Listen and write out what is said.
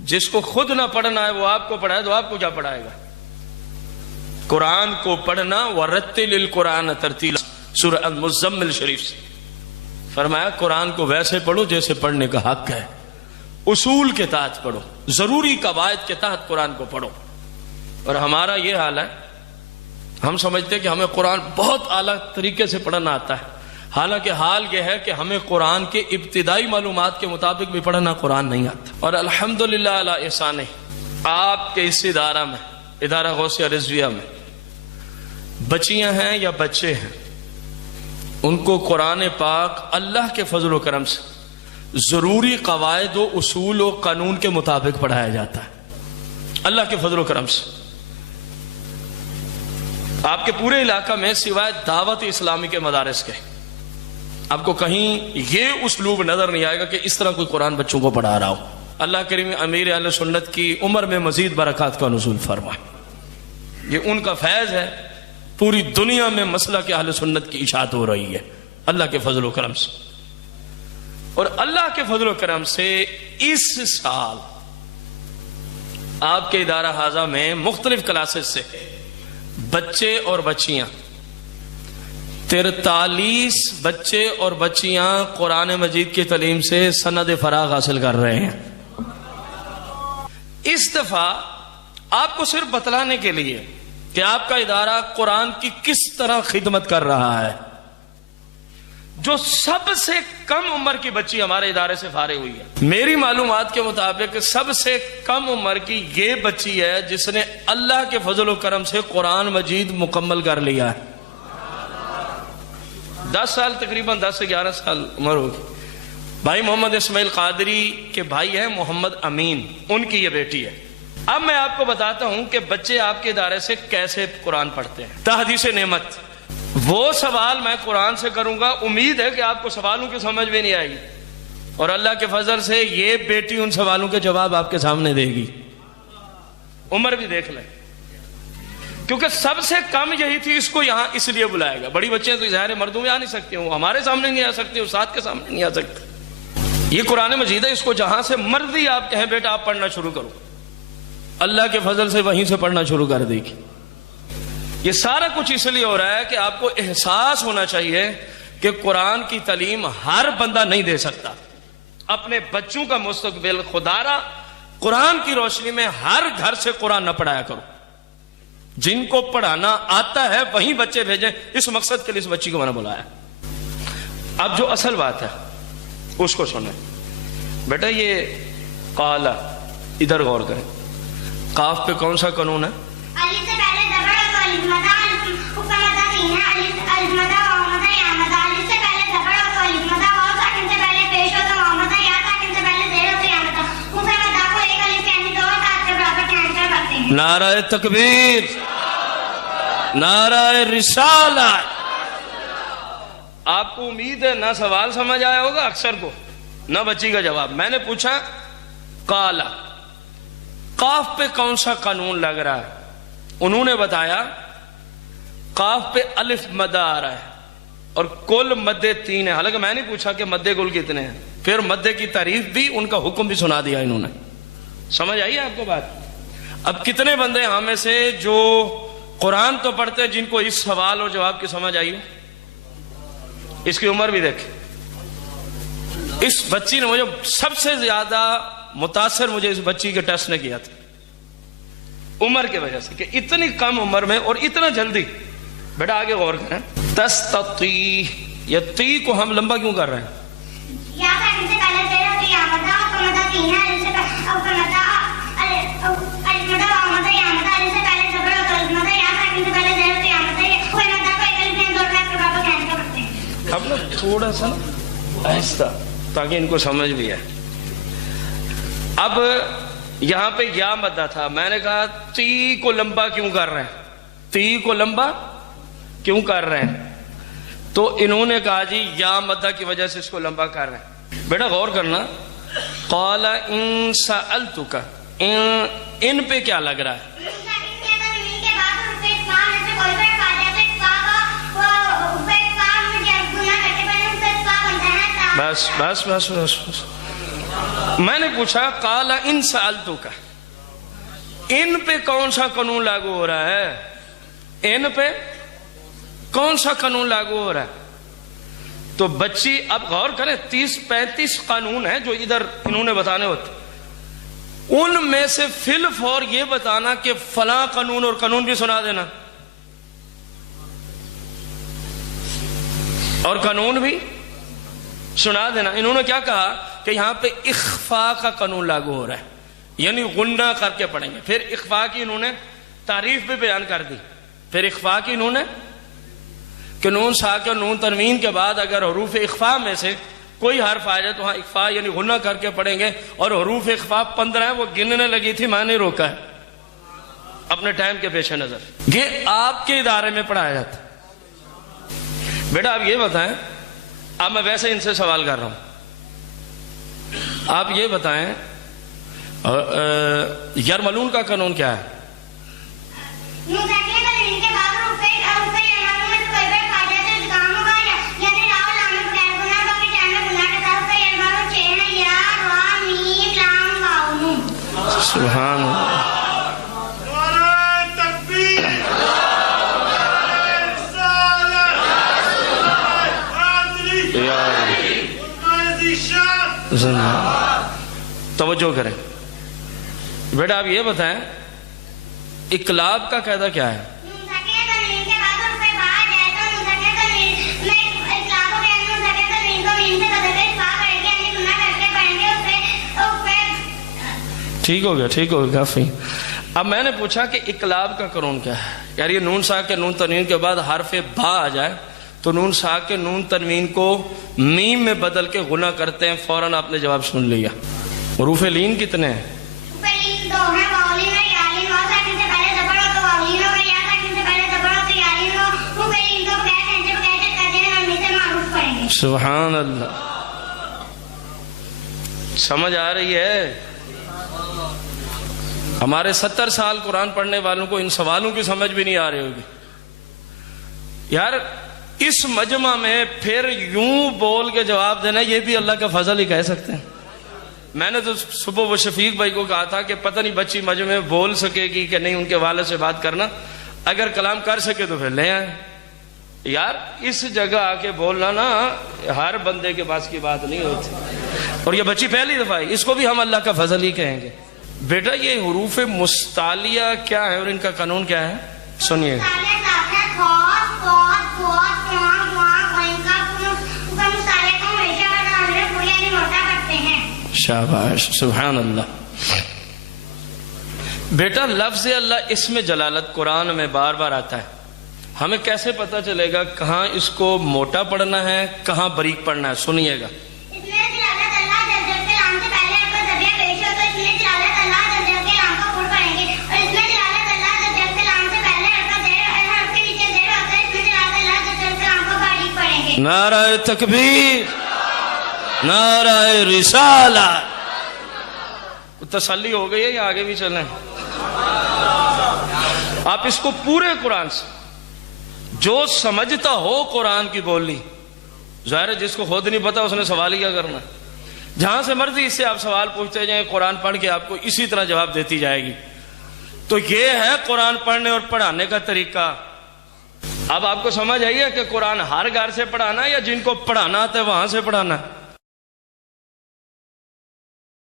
جس کو خود نہ پڑھنا ہے وہ آپ کو پڑھائے تو آپ کو کیا پڑھائے گا؟ قرآن کو پڑھنا وَرَتِّلِ الْقُرْآنَ تَرْتِيلًا سورہ المزمل شریف سے فرمایا قرآن کو ویسے پڑھو جیسے پڑھنے کا حق ہے، اصول کے تحت پڑھو، ضروری قواعد کے تحت قرآن کو پڑھو۔ اور ہمارا یہ حال ہے، ہم سمجھتے ہیں کہ ہمیں قرآن بہت اعلیٰ طریقے سے پڑھنا آتا ہے، حالانکہ حال یہ ہے کہ ہمیں قرآن کے ابتدائی معلومات کے مطابق بھی پڑھنا قرآن نہیں آتا۔ اور الحمدللہ علی احسانہ، آپ کے اس ادارہ میں، ادارہ غوثیہ رضویہ میں بچیاں ہیں یا بچے ہیں، ان کو قرآن پاک اللہ کے فضل و کرم سے ضروری قواعد و اصول و قانون کے مطابق پڑھایا جاتا ہے، اللہ کے فضل و کرم سے۔ آپ کے پورے علاقہ میں سوائے دعوت اسلامی کے مدارس کے آپ کو کہیں یہ اسلوب نظر نہیں آئے گا کہ اس طرح کوئی قرآن بچوں کو پڑھا رہا ہو۔ اللہ کریم امیر اہل سنت کی عمر میں مزید برکات کا نزول فرمائے، یہ ان کا فیض ہے، پوری دنیا میں مسئلہ کہ اہل سنت کی اشاعت ہو رہی ہے اللہ کے فضل و کرم سے۔ اور اللہ کے فضل و کرم سے اس سال آپ کے ادارہ حاضہ میں مختلف کلاسز سے بچے اور بچیاں 43 بچے اور بچیاں قرآن مجید کی تعلیم سے سند فراغ حاصل کر رہے ہیں۔ اس دفعہ آپ کو صرف بتلانے کے لیے کہ آپ کا ادارہ قرآن کی کس طرح خدمت کر رہا ہے، جو سب سے کم عمر کی بچی ہمارے ادارے سے فارغ ہوئی ہے، میری معلومات کے مطابق سب سے کم عمر کی یہ بچی ہے جس نے اللہ کے فضل و کرم سے قرآن مجید مکمل کر لیا ہے۔ 10 سال تقریباً 10 سے 11 سال عمر ہوگی۔ بھائی محمد اسماعیل قادری کے بھائی ہیں محمد امین، ان کی یہ بیٹی ہے۔ اب میں آپ کو بتاتا ہوں کہ بچے آپ کے ادارے سے کیسے قرآن پڑھتے ہیں۔ تحدیث نعمت، وہ سوال میں قرآن سے کروں گا، امید ہے کہ آپ کو سوالوں کی سمجھ میں نہیں آئی، اور اللہ کے فضل سے یہ بیٹی ان سوالوں کے جواب آپ کے سامنے دے گی۔ عمر بھی دیکھ لیں، کیونکہ سب سے کم یہی تھی، اس کو یہاں اس لیے بلائے گا۔ بڑی بچیاں تو ظاہر مردوں میں آ نہیں سکتی، وہ ہمارے سامنے نہیں آ سکتی، استاد کے سامنے نہیں آ سکتی۔ یہ قرآن مجید ہے، اس کو جہاں سے مرضی آپ کہیں بیٹا آپ پڑھنا شروع کرو، اللہ کے فضل سے وہیں سے پڑھنا شروع کر دے گی۔ یہ سارا کچھ اس لیے ہو رہا ہے کہ آپ کو احساس ہونا چاہیے کہ قرآن کی تعلیم ہر بندہ نہیں دے سکتا۔ اپنے بچوں کا مستقبل خدارا قرآن کی روشنی میں ہر گھر سے قرآن نہ پڑھایا کرو، جن کو پڑھانا آتا ہے وہیں بچے بھیجیں، اس مقصد کے لیے اس بچی کو میں نے بلایا۔ اب جو اصل بات ہے اس کو سنیں بیٹا، یہ قالا، ادھر غور کریں، قاف پہ کون سا قانون ہے؟ الف سے پہلے زبر اور الف مدہ، اوپر مدہ تین ہے، الف مدہ واو مدہ یا مدہ، الف سے پہلے زبر اور الف مدہ، واو ساکن سے پہلے پیش ہو تو واو مدہ، یا ساکن سے پہلے زیر ہو تو یا مدہ، اوپر مدہ کو ایک الف یعنی 2 ساتھ کے برابر کینسل کرتے ہیں۔ نعرہ تکبیر، نعرہ رسالہ۔ آپ کو امید ہے نہ سوال سمجھ آیا ہوگا اکثر کو، نہ بچی کا جواب۔ میں نے پوچھا قالا، قاف پہ کون سا قانون لگ رہا ہے؟ انہوں نے بتایا قاف پہ الف مدہ آ رہا ہے اور کل مدے 3 ہیں، حالانکہ میں نہیں پوچھا کہ مدے کل کتنے ہیں، پھر مدے کی تعریف بھی، ان کا حکم بھی سنا دیا انہوں نے۔ سمجھ آئی آپ کو بات؟ اب کتنے بندے ہم میں سے جو قرآن تو پڑھتے ہیں جن کو اس سوال اور جواب کی سمجھ آئی ہو؟ اس کی عمر بھی دیکھیں۔ اس بچی نے مجھے سب سے زیادہ متاثر مجھے اس بچی کے ٹیسٹ نے کیا تھا، عمر کی وجہ سے، کہ اتنی کم عمر میں اور اتنا جلدی۔ بیٹا آگے غور کریں، تستطیع، یہ تی کو ہم لمبا کیوں کر رہے ہیں؟ یا ساکن سے پہلے زیر ہو تو یا مدہ، اوپر مدہ 3 ہے، الف سے پہلے اوپر مدہ، الف مدہ واو مدہ یا مدہ، الف سے پہلے زبر اور الف مدہ، یا ساکن سے پہلے زیر ہو تو یا مدہ، اوپر مدہ کو ایک الف یعنی 2 ساتھ کے برابر کینسل کرتے ہیں۔ اب نا تھوڑا سا آہستہ تاکہ ان کو سمجھ بھی ہے۔ اب یہاں پہ یا مدہ تھا، میں نے کہا تی کو لمبا کیوں کر رہے ہیں؟ تی کو لمبا کیوں کر رہے ہیں؟ تو انہوں نے کہا جی یا مدہ کی وجہ سے اس کو لمبا کر رہے ہیں۔ بیٹا غور کرنا، قال ان سألتک، ان پہ کیا لگ رہا ہے؟ بس بس بس بس بس میں نے پوچھا قال ان سألتک، ان پہ کون سا قانون لاگو ہو رہا ہے؟ ان پہ کون سا قانون لاگو ہو رہا ہے؟ تو بچی اب غور کریں 30-35 قانون ہیں جو ادھر انہوں نے بتانے ہوتے، ان میں سے فی الفور یہ بتانا کہ فلاں قانون اور قانون بھی سنا دینا، اور قانون بھی سنا دینا۔ انہوں نے کیا کہا کہ یہاں پہ اخفاء کا قانون لاگو ہو رہا ہے، یعنی غنہ کر کے پڑھیں گے۔ پھر اخفاء کی انہوں نے تعریف بھی بیان کر دی۔ پھر اخفاء کی انہوں نے کہ نون ساکن اور نون تنوین کے بعد اگر حروف اخفاء میں سے کوئی حرف آ جائے تو وہاں اخفاء یعنی غنہ کر کے پڑھیں گے، اور حروف اخفاء 15 ہیں، وہ گننے لگی تھی، میں نے روکا ہے اپنے ٹائم کے پیش نظر۔ یہ آپ کے ادارے میں پڑھایا جاتا ہے۔ بیٹا آپ یہ بتائیں، اب میں ویسے ان سے سوال کر رہا ہوں، آپ یہ بتائیں یرملون کا قانون کیا ہے؟ سبحان اللہ، توجہ کریں بیٹا، آپ یہ بتائیں اقلاب کا قاعدہ کیا ہے؟ ٹھیک ہو گیا، ٹھیک ہو گیا، کافی۔ اب میں نے پوچھا کہ اقلاب کا قانون کیا ہے؟ یار یہ نون ساکن نون تنوین کے بعد حرف با آ جائے تو نون ساکن نون تنوین کو میم میں بدل کے غنہ کرتے ہیں، فوراً آپ نے جواب سن لیا۔ حروف لین کتنے ہیں؟ سبحان اللہ، سمجھ آ رہی ہے؟ ہمارے 70 سال قرآن پڑھنے والوں کو ان سوالوں کی سمجھ بھی نہیں آ رہی ہوگی۔ یار اس مجمع میں پھر یوں بول کے جواب دینا یہ بھی اللہ کا فضل ہی کہہ سکتے ہیں۔ میں نے تو صبح وہ شفیق بھائی کو کہا تھا کہ پتہ نہیں بچی مجمع میں بول سکے گی کہ نہیں، ان کے والد سے بات کرنا، اگر کلام کر سکے تو پھر لے آئیں۔ یار اس جگہ آ کے بولنا نا ہر بندے کے پاس کی بات نہیں ہوتی، اور یہ بچی پہلی دفعہ ہے، اس کو بھی ہم اللہ کا فضل ہی کہیں گے۔ بیٹا یہ حروف مستعلیہ کیا ہے اور ان کا قانون کیا ہے؟ سنیے، شاباش، سبحان اللہ۔ بیٹا لفظ اللہ اسم جلالت قرآن میں بار بار آتا ہے، ہمیں کیسے پتہ چلے گا کہاں اس کو موٹا پڑھنا ہے کہاں باریک پڑھنا ہے؟ سنیے گا، نعرہ تکبیر، نعرہ رسالہ۔ تسلی ہو گئی ہے یا آگے بھی چلیں؟ آپ اس کو پورے قرآن سے جو سمجھتا ہو قرآن کی بولی، ظاہر ہے جس کو خود نہیں پتا اس نے سوال ہی کیا کرنا، جہاں سے مرضی اس سے آپ سوال پوچھتے جائیں، قرآن پڑھ کے آپ کو اسی طرح جواب دیتی جائے گی۔ تو یہ ہے قرآن پڑھنے اور پڑھانے کا طریقہ۔ اب آپ کو سمجھ آئی ہے کہ قرآن ہر گھر سے پڑھانا ہے یا جن کو پڑھانا آتا ہے وہاں سے پڑھانا ہے؟